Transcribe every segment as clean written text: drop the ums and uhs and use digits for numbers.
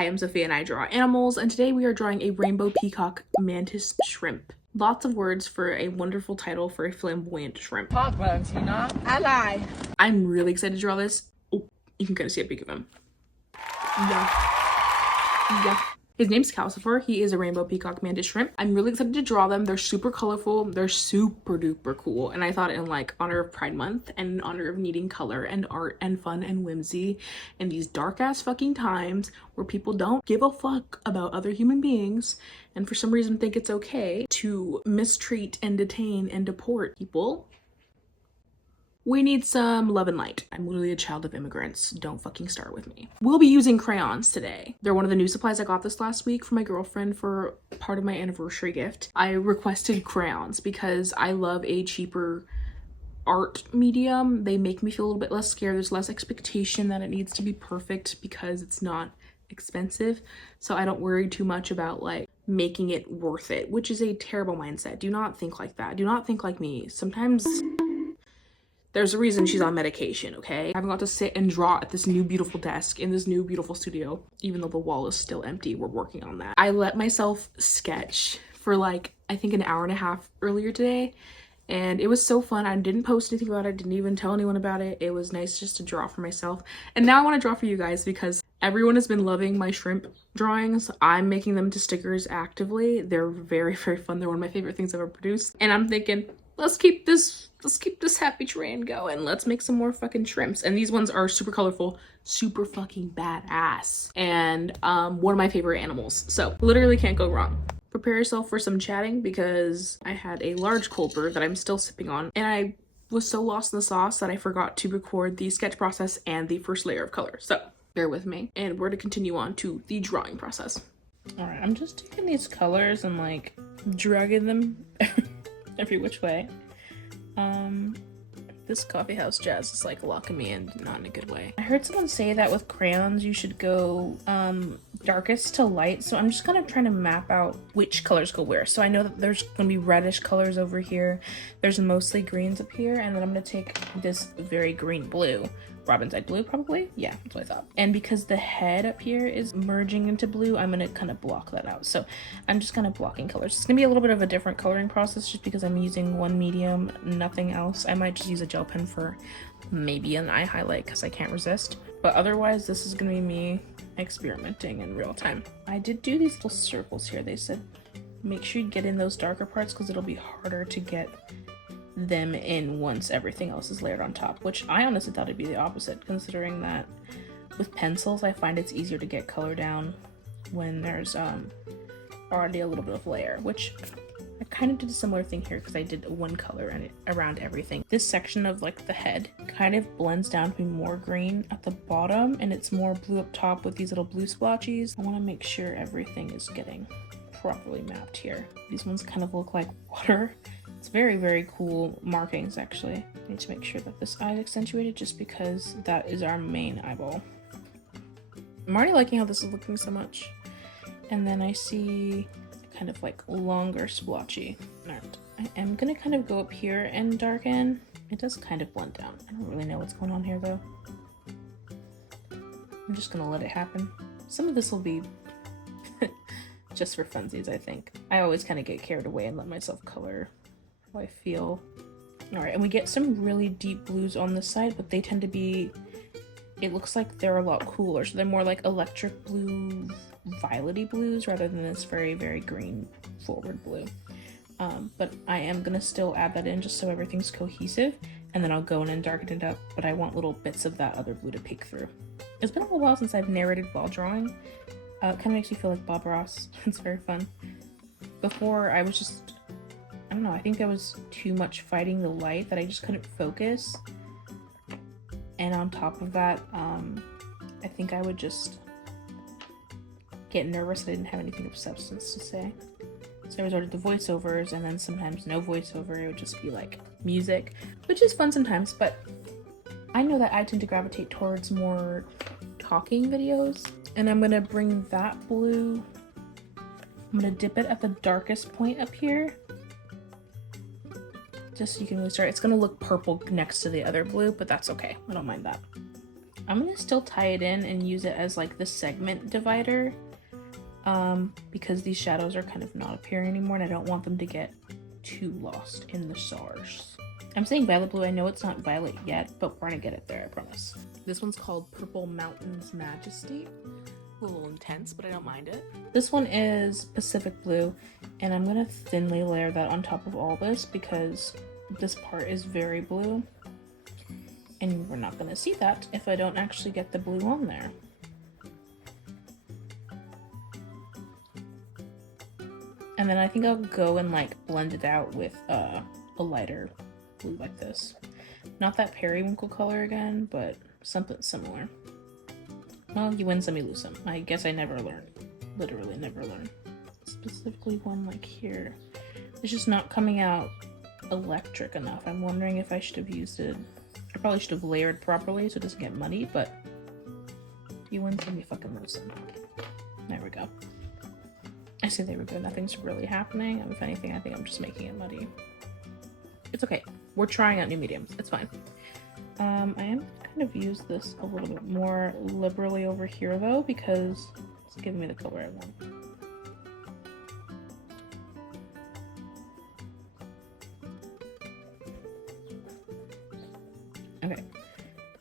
Hi, I'm Sophia and I draw animals, and today we are drawing a rainbow peacock mantis shrimp. Lots of words for a wonderful title for a flamboyant shrimp. Talk, Valentina. Ally. I'm really excited to draw this. Oh, you can kind of see a peek of him. Yeah. His name's Calcifer. He is a rainbow peacock mantis shrimp. I'm really excited to draw them. They're super colorful. They're super duper cool. And I thought in like honor of Pride Month and in honor of needing color and art and fun and whimsy in these dark ass fucking times where people don't give a fuck about other human beings and for some reason think it's okay to mistreat and detain and deport people, we need some love and light. I'm literally a child of immigrants. Don't fucking start with me. We'll be using crayons today. They're one of the new supplies I got this last week for my girlfriend for part of my anniversary gift. I requested crayons because I love a cheaper art medium. They make me feel a little bit less scared. There's less expectation that it needs to be perfect because it's not expensive. So I don't worry too much about like making it worth it, which is a terrible mindset. Do not think like that. Do not think like me. Sometimes there's a reason she's on medication, okay? I haven't got to sit and draw at this new beautiful desk in this new beautiful studio, even though the wall is still empty. We're working on that. I let myself sketch for like, I think an hour and a half earlier today, and it was so fun. I didn't post anything about it, didn't even tell anyone about it. It was nice just to draw for myself. And now I want to draw for you guys because everyone has been loving my shrimp drawings. I'm making them to stickers actively. They're very, very fun. They're one of my favorite things I've ever produced. And I'm thinking, let's keep this happy train going. Let's make some more fucking shrimps. And these ones are super colorful, super fucking badass, and one of my favorite animals. So literally can't go wrong. Prepare yourself for some chatting because I had a large cold brew that I'm still sipping on, and I was so lost in the sauce that I forgot to record the sketch process and the first layer of color. So bear with me, and we're to continue on to the drawing process. All right, I'm just taking these colors and like dragging them every which way. This coffee house jazz is like locking me in, not in a good way. I heard someone say that with crayons you should go darkest to light, so I'm just kind of trying to map out which colors go where. So I know that there's gonna be reddish colors over here, there's mostly greens up here, and then I'm gonna take this very green blue, robin's egg blue probably? Yeah, that's what I thought. And because the head up here is merging into blue, I'm gonna kind of block that out. So I'm just kind of blocking colors. It's gonna be a little bit of a different coloring process just because I'm using one medium, nothing else. I might just use a gel pen for maybe an eye highlight because I can't resist. But otherwise, this is gonna be me experimenting in real time. I did do these little circles here. They said make sure you get in those darker parts because it'll be harder to get them in once everything else is layered on top, which I honestly thought it'd be the opposite, considering that with pencils I find it's easier to get color down when there's already a little bit of layer, which I kind of did a similar thing here because I did one color and around everything. This section of like the head kind of blends down to be more green at the bottom and it's more blue up top with these little blue splotches. I want to make sure everything is getting properly mapped here. These ones kind of look like water. It's very, very cool markings, actually. I need to make sure that this eye is accentuated just because that is our main eyeball. I'm already liking how this is looking so much. And then I see kind of like longer splotchy. Alright, I am gonna kind of go up here and darken. It does kind of blend down. I don't really know what's going on here though. I'm just gonna let it happen. Some of this will be just for funsies, I think. I always kind of get carried away and let myself color how I feel. Alright, and we get some really deep blues on this side, but they tend to be, it looks like they're a lot cooler. So they're more like electric blue, violety blues rather than this very, very green forward blue. But I am gonna still add that in just so everything's cohesive, and then I'll go in and darken it up, but I want little bits of that other blue to peek through. It's been a little while since I've narrated while drawing. It kind of makes me feel like Bob Ross. It's very fun. Before I was just, I don't know, I think there was too much fighting the light that I just couldn't focus. And on top of that, I think I would just get nervous that I didn't have anything of substance to say. So I resorted to voiceovers, and then sometimes no voiceover, it would just be like music, which is fun sometimes, but I know that I tend to gravitate towards more talking videos. And I'm gonna bring that blue, I'm gonna dip it at the darkest point up here, just so you can really start. It's gonna look purple next to the other blue, but that's okay. I don't mind that. I'm gonna still tie it in and use it as like the segment divider, because these shadows are kind of not appearing anymore and I don't want them to get too lost in the stars. I'm saying violet blue, I know it's not violet yet, but we're gonna get it there, I promise. This one's called Purple Mountain's Majesty. A little intense, but I don't mind it. This one is Pacific Blue, and I'm gonna thinly layer that on top of all this because this part is very blue. And we're not gonna see that if I don't actually get the blue on there. And then I think I'll go and like blend it out with a lighter blue like this. Not that periwinkle color again, but something similar. Well, you win some, you lose some. I guess I never learn. Literally never learn. Specifically one like here. It's just not coming out electric enough. I'm wondering if I should have used it. I probably should have layered properly so it doesn't get muddy, but you win some, you fucking lose some. There we go. I say there we go. Nothing's really happening. If anything, I think I'm just making it muddy. It's okay. We're trying out new mediums. It's fine. I am kind of use this a little bit more liberally over here though, because it's giving me the color I want. Okay,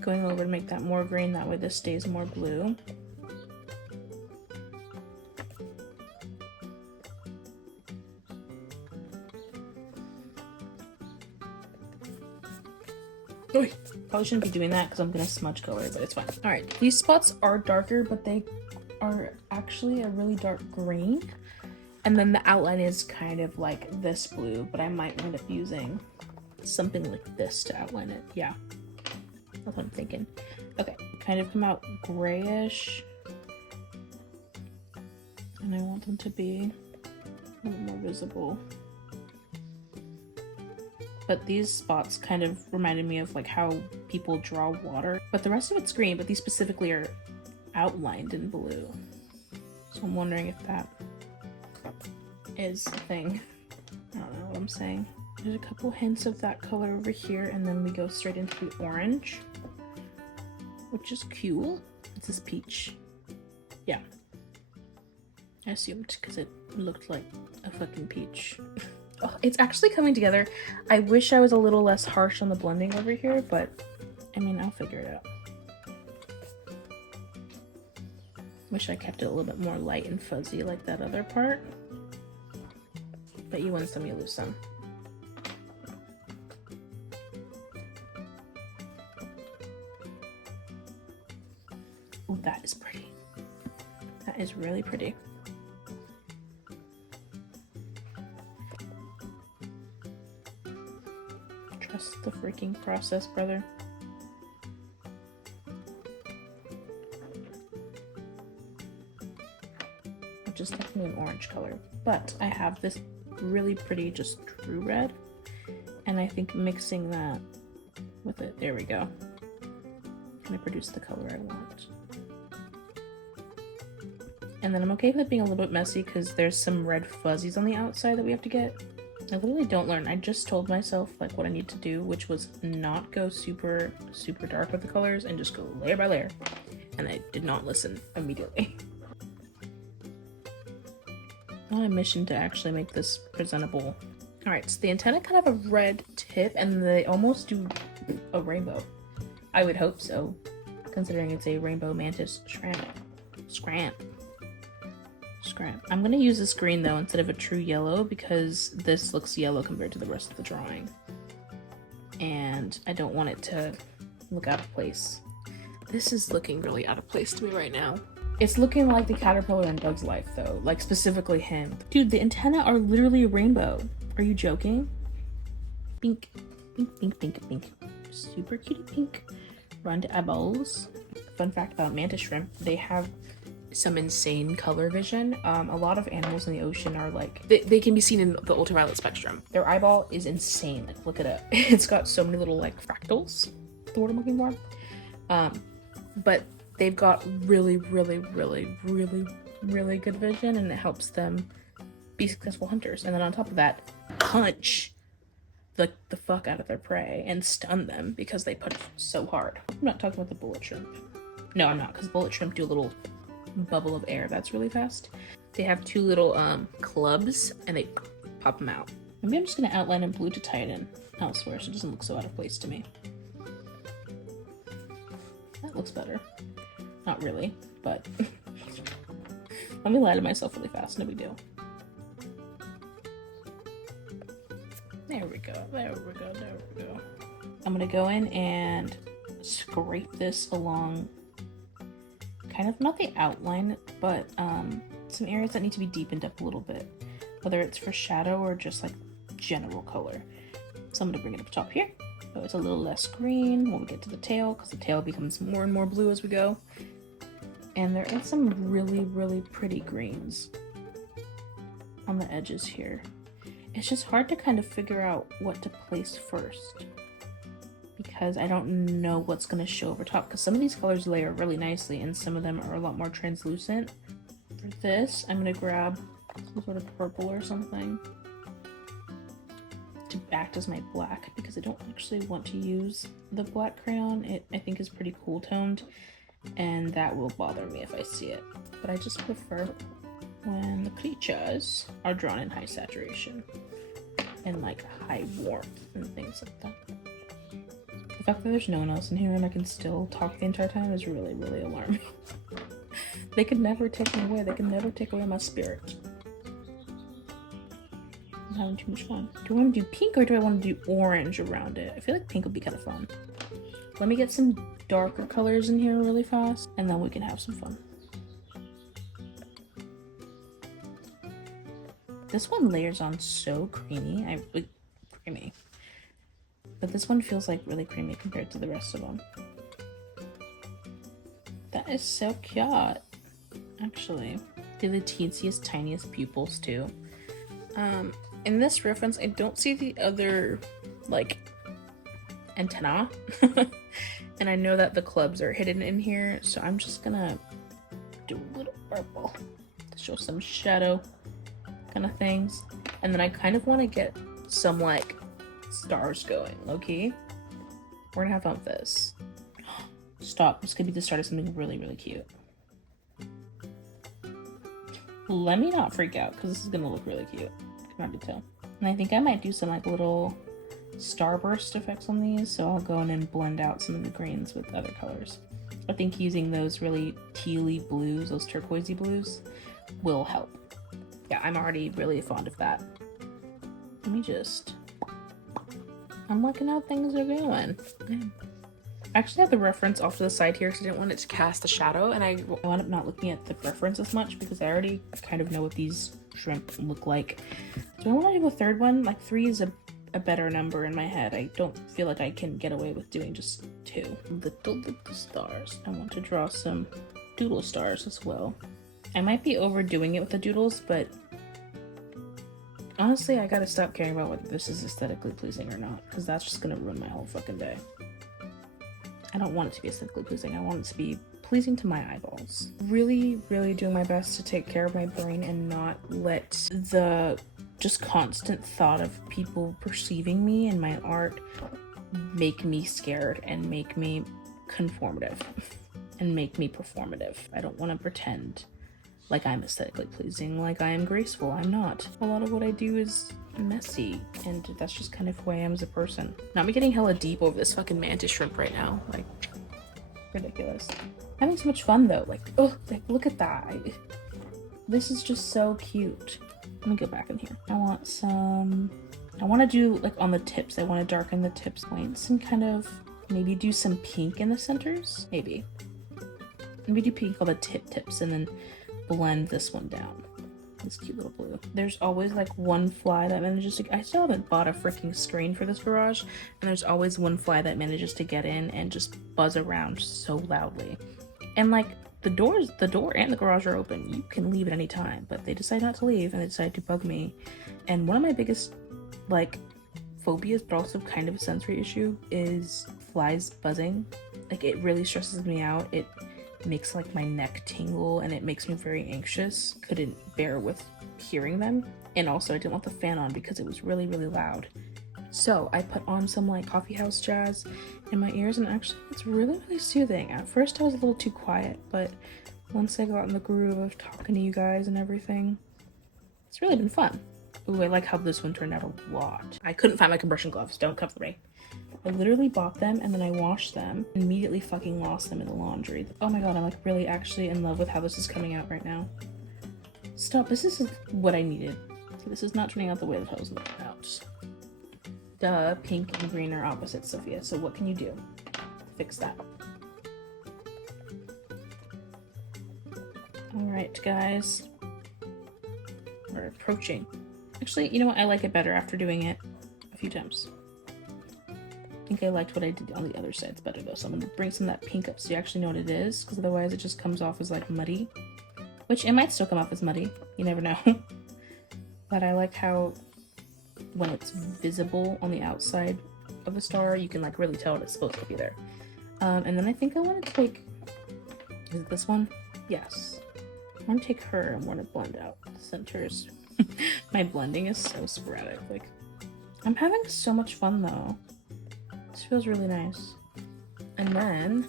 going over to make that more green, that way this stays more blue. Oh, probably shouldn't be doing that because I'm gonna smudge color, but it's fine. All right, these spots are darker, but they are actually a really dark green. And then the outline is kind of like this blue, but I might end up using something like this to outline it. Yeah, that's what I'm thinking. Okay, kind of come out grayish. And I want them to be a little more visible. But these spots kind of reminded me of like how people draw water. But the rest of it's green, but these specifically are outlined in blue. So I'm wondering if that is a thing. I don't know what I'm saying. There's a couple hints of that color over here, and then we go straight into the orange, which is cool. It's this peach. Yeah. I assumed because it looked like a fucking peach. Oh, it's actually coming together. I wish I was a little less harsh on the blending over here, but I mean, I'll figure it out. Wish I kept it a little bit more light and fuzzy like that other part. But you win some, you lose some. Oh, that is pretty. That is really pretty. Trust the freaking process, brother. Which is definitely an orange color. But I have this really pretty just true red. And I think mixing that with it, there we go. Gonna produce the color I want. And then I'm okay with it being a little bit messy because there's some red fuzzies on the outside that we have to get. I literally don't learn. I just told myself like what I need to do, which was not go super dark with the colors and just go layer by layer. And I did not listen immediately. On a mission to actually make this presentable. All right, so the antenna kind of a red tip and they almost do a rainbow. I would hope so, considering it's a rainbow mantis shrimp. I'm gonna use this green though instead of a true yellow because this looks yellow compared to the rest of the drawing. And I don't want it to look out of place. This is looking really out of place to me right now. It's looking like the caterpillar in Bug's Life though, like specifically him. Dude, the antennae are literally a rainbow. Are you joking? Pink, pink, pink, pink, pink. Super cutie pink. Round eyeballs. Fun fact about mantis shrimp, they have some insane color vision. A lot of animals in the ocean are like, they can be seen in the ultraviolet spectrum. Their eyeball is insane. Like, look it up. It's got so many little like fractals, the word I'm looking for. But they've got really good vision, and it helps them be successful hunters. And then on top of that, punch the fuck out of their prey and stun them because they punch so hard. I'm not talking about the bullet shrimp. No, I'm not, because bullet shrimp do a little bubble of air. That's really fast. They have two little clubs, and they pop them out. Maybe I'm just gonna outline in blue to tie it in elsewhere so it doesn't look so out of place to me. That looks better. Not really, but let me lie to myself really fast, no big deal. There we go, there we go, there we go. I'm gonna go in and scrape this along kind of, not the outline, but some areas that need to be deepened up a little bit, whether it's for shadow or just like general color. So I'm gonna bring it up top here, so it's a little less green when we get to the tail, because the tail becomes more and more blue as we go. And there is some really, really pretty greens on the edges here. It's just hard to kind of figure out what to place first, because I don't know what's going to show over top, because some of these colors layer really nicely and some of them are a lot more translucent. For this, I'm going to grab some sort of purple or something to act as my black, because I don't actually want to use the black crayon. It, I think, is pretty cool toned, and that will bother me if I see it. But I just prefer when the creatures are drawn in high saturation and like high warmth and things like that. The fact that there's no one else in here and I can still talk the entire time is really, really alarming. They could never take me away. They can never take away my spirit. I'm having too much fun. Do I want to do pink or do I want to do orange around it? I feel like pink would be kind of fun. Let me get some darker colors in here really fast, and then we can have some fun. This one layers on so creamy. Creamy. But this one feels like really creamy compared to the rest of them. That is so cute, actually. They're the teeniest, tiniest pupils too. In this reference, I don't see the other, like, antenna. And I know that the clubs are hidden in here, so I'm just gonna do a little purple to show some shadow kind of things. And then I kind of want to get some like stars going, low-key. We're gonna have fun with this. Stop, this could be the start of something really, really cute. Let me not freak out, because this is gonna look really cute. Can already tell. And I think I might do some like little starburst effects on these, so I'll go in and blend out some of the greens with other colors. I think using those really tealy blues, those turquoisey blues, will help. Yeah, I'm already really fond of that. Let me just... I'm liking how things are going. I actually have the reference off to the side here because I didn't want it to cast a shadow, and I wound up not looking at the reference as much because I already kind of know what these shrimp look like. Do I want to do a third one? Like 3 is a better number in my head. I don't feel like I can get away with doing just 2. Little stars. I want to draw some doodle stars as well. I might be overdoing it with the doodles, but honestly, I gotta stop caring about whether this is aesthetically pleasing or not, because that's just gonna ruin my whole fucking day. I don't want it to be aesthetically pleasing. I want it to be pleasing to my eyeballs. Really, really doing my best to take care of my brain and not let the just constant thought of people perceiving me and my art make me scared and make me conformative and make me performative. I don't want to pretend like I'm aesthetically pleasing, like I am graceful. I'm not. A lot of what I do is messy, and that's just kind of who I am as a person. Now I'm getting hella deep over this fucking mantis shrimp right now. Like, ridiculous. Having so much fun though. Like, oh, like, look at that. This is just so cute. Let me go back in here. I want to do like on the tips. I want to darken the tips points and kind of maybe do some pink in the centers. Maybe do pink on the tips and then blend this one down. This cute little blue. There's always like one fly that manages to, I still haven't bought a freaking screen for this garage, and there's always one fly that manages to get in and just buzz around so loudly. And like the door and the garage are open. You can leave at any time, but they decide not to leave and they decide to bug me. And one of my biggest like phobias, but also kind of a sensory issue, is flies buzzing. Like, it really stresses me out. It makes like my neck tingle and it makes me very anxious. Couldn't bear with hearing them. And also I didn't want the fan on because it was really, really loud. So I put on some like coffee house jazz in my ears, and actually it's really, really soothing. At first I was a little too quiet, but once I got in the groove of talking to you guys and everything, it's really been fun. Ooh, I like how this one turned out a lot. I couldn't find my compression gloves, don't come for me. I literally bought them and then I washed them, immediately fucking lost them in the laundry. Oh my god, I'm like really actually in love with how this is coming out right now. Stop, this is what I needed. See, this is not turning out the way that I was looking out. Duh, pink and green are opposites, Sophia, so what can you do to fix that? Alright, guys. We're approaching. Actually, you know what? I like it better after doing it a few times. I think I liked what I did on the other sides better though, so I'm gonna bring some of that pink up so you actually know what it is, because otherwise it just comes off as like muddy. Which it might still come off as muddy, you never know. But I like how when it's visible on the outside of the star, you can like really tell it's supposed to be there. And then I think I want to take, is it this one? Yes. I want to take her and want to blend out the centers. My blending is so sporadic. Like, I'm having so much fun though. This feels really nice. And then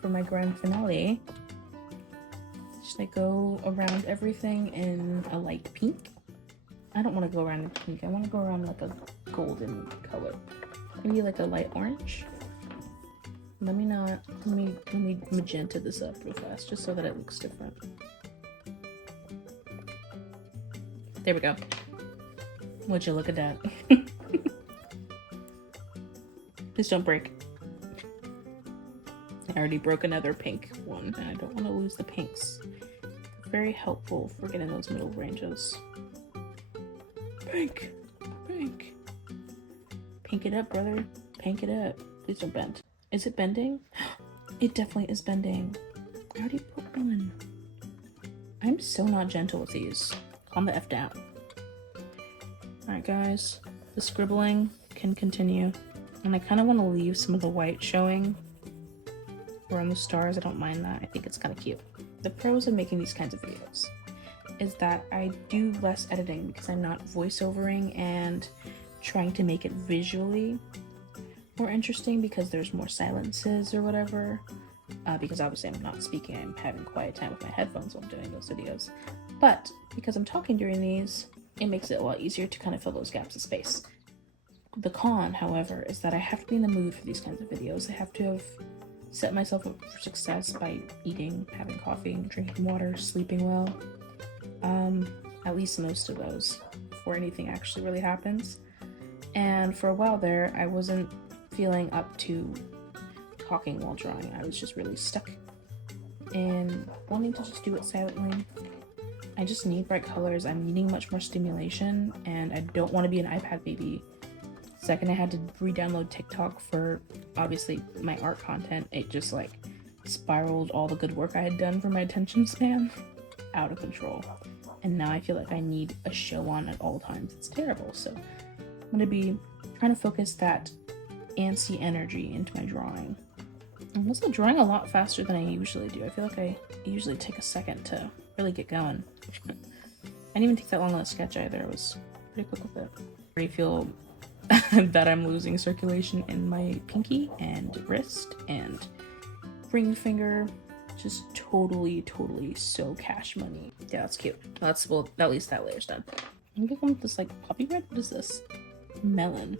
for my grand finale, should I go around everything in a light pink? I don't want to go around in pink. I want to go around like a golden color. Maybe like a light orange. Let me magenta this up real fast just so that it looks different. There we go. Would you look at that? Please don't break. I already broke another pink one and I don't want to lose the pinks. Very helpful for getting those middle ranges. Pink. Pink. Pink it up, brother. Pink it up. Please don't bend. Is it bending? It definitely is bending. I already put one. I'm so not gentle with these. Calm the F down. Alright guys, the scribbling can continue. And I kind of want to leave some of the white showing around the stars. I don't mind that. I think it's kind of cute. The pros of making these kinds of videos is that I do less editing because I'm not voiceovering and trying to make it visually more interesting because there's more silences or whatever. Because obviously I'm not speaking, I'm having quiet time with my headphones while I'm doing those videos. But because I'm talking during these, it makes it a lot easier to kind of fill those gaps of space. The con, however, is that I have to be in the mood for these kinds of videos. I have to have set myself up for success by eating, having coffee, drinking water, sleeping well. At least most of those before anything actually really happens. And for a while there, I wasn't feeling up to talking while drawing. I was just really stuck in wanting to just do it silently. I just need bright colors. I'm needing much more stimulation, and I don't want to be an iPad baby. The second I had to re-download TikTok for obviously my art content, it just like spiraled all the good work I had done for my attention span out of control. And now I feel like I need a show on at all times. It's terrible. So I'm going to be trying to focus that antsy energy into my drawing. I'm also drawing a lot faster than I usually do. I feel like I usually take a second to really get going. I didn't even take that long on the sketch either. I was pretty quick with it. I already feel that I'm losing circulation in my pinky and wrist and ring finger. Just totally so cash money. Yeah, that's cute. That's, well, at least that layer's done. I'm gonna go with this like poppy red. What is this? Melon.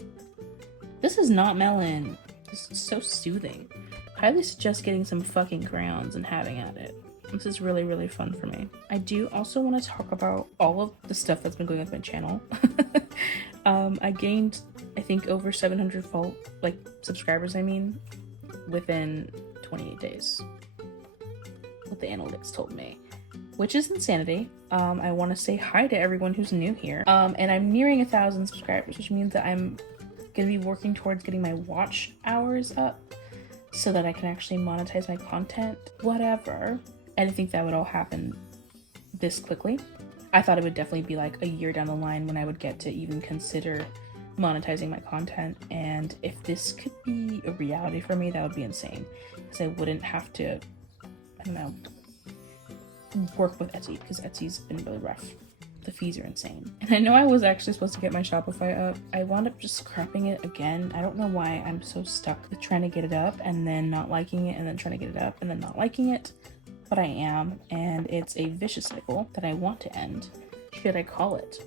This is not melon. This is so soothing. Highly suggest getting some fucking crayons and having at it. This is really fun for me. I do also want to talk about all of the stuff that's been going on with my channel. I gained, I think, over 700 subscribers, within 28 days. What the analytics told me, which is insanity. I want to say hi to everyone who's new here. And I'm nearing 1,000 subscribers, which means that I'm gonna be working towards getting my watch hours up so that I can actually monetize my content. Whatever. I didn't think that would all happen this quickly. I thought it would definitely be like a year down the line when I would get to even consider monetizing my content. And if this could be a reality for me, that would be insane, because I wouldn't have to, I don't know, work with Etsy, because Etsy's been really rough. the fees are insane. And I know I was actually supposed to get my Shopify up. I wound up just scrapping it again. I don't know why I'm so stuck with trying to get it up and then not liking it and then trying to get it up and then not liking it. But I am, and it's a vicious cycle that I want to end. Should I call it?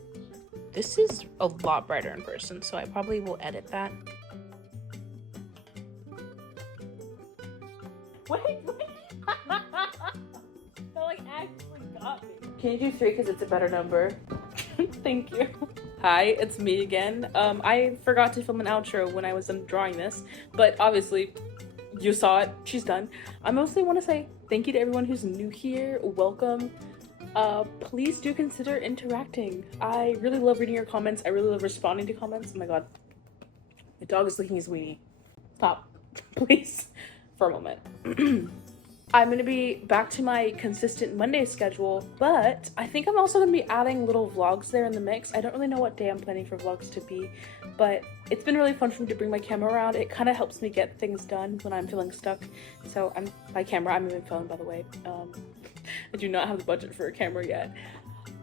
This is a lot brighter in person, so I probably will edit that. Wait. That like actually got me. Can you do 3 because it's a better number? Thank you. Hi, it's me again. I forgot to film an outro when I was done drawing this, but obviously you saw it. She's done. I mostly want to say thank you to everyone who's new here. Welcome. Please do consider interacting. I really love reading your comments. I really love responding to comments. Oh my god. My dog is licking his weenie. Stop, please, for a moment. I'm gonna be back to my consistent Monday schedule, but I think I'm also gonna be adding little vlogs there in the mix. I don't really know what day I'm planning for vlogs to be, but it's been really fun for me to bring my camera around. It kind of helps me get things done when I'm feeling stuck. So by camera, I'm even phone, by the way. I do not have the budget for a camera yet.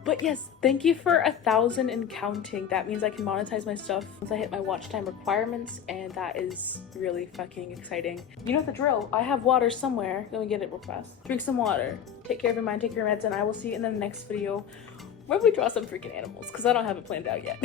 But yes, thank you for 1,000 and counting. That means I can monetize my stuff once I hit my watch time requirements, and that is really fucking exciting. You know the drill. I have water somewhere. Let me get it real fast. Drink some water. Take care of your mind, take your meds, and I will see you in the next video where we draw some freaking animals, because I don't have it planned out yet.